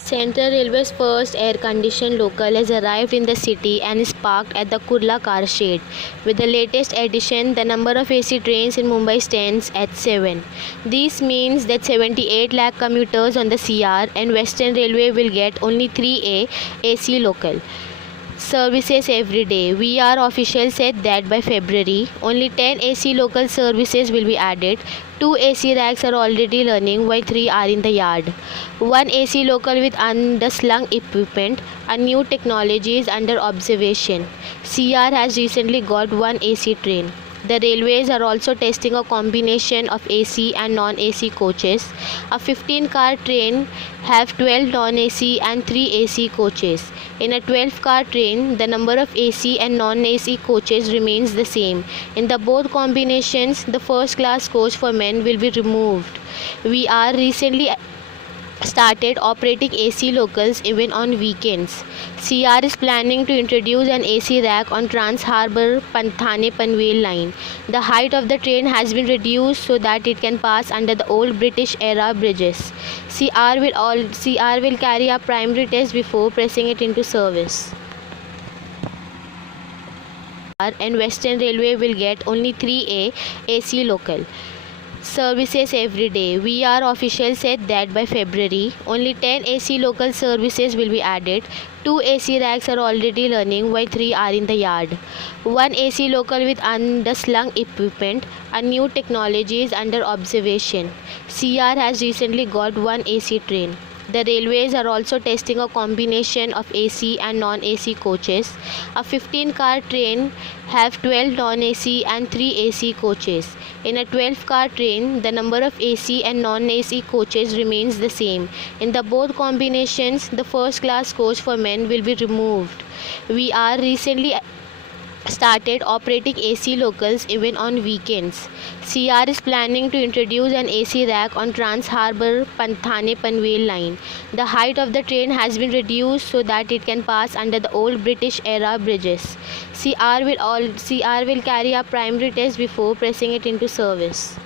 Central Railway's first air-conditioned local has arrived in the city and is parked at the Kurla car shed. With the latest addition, the number of AC trains in Mumbai stands at 7. This means that 78 lakh commuters on the CR and Western Railway will get only 3A AC local services every day. VR officials said that by February, only 10 AC local services will be added. 2 AC racks are already running while 3 are in the yard. 1 AC local with underslung equipment. A new technology is under observation. CR has recently got 1 AC train. The railways are also testing a combination of AC and non-AC coaches. A 15-car train have 12 non-AC and 3 AC coaches. In a 12-car train, the number of AC and non-AC coaches remains the same. In the both combinations, the first-class coach for men will be removed. We are recently started operating AC locals even on weekends. CR is planning to introduce an AC rack on Trans Harbour Thane Panvel line. The height of the train has been reduced so that it can pass under the old British era bridges. CR will carry a primary test before pressing it into service. And Western Railway will get only 3A AC local services every day. VR officials said that by February, only 10 AC local services will be added. 2 AC racks are already running while 3 are in the yard. 1 AC local with underslung equipment. A new technology is under observation. CR has recently got 1 AC train. The railways are also testing a combination of AC and non-AC coaches. A 15-car train have 12 non-AC and 3 AC coaches. In a 12-car train, the number of AC and non-AC coaches remains the same. In the both combinations, the first-class coach for men will be removed. We are recently started operating AC locals even on weekends. CR is planning to introduce an AC rack on Trans Harbour Thane Panvel line. The height of the train has been reduced so that it can pass under the old British era bridges. CR will carry a primary test before pressing it into service.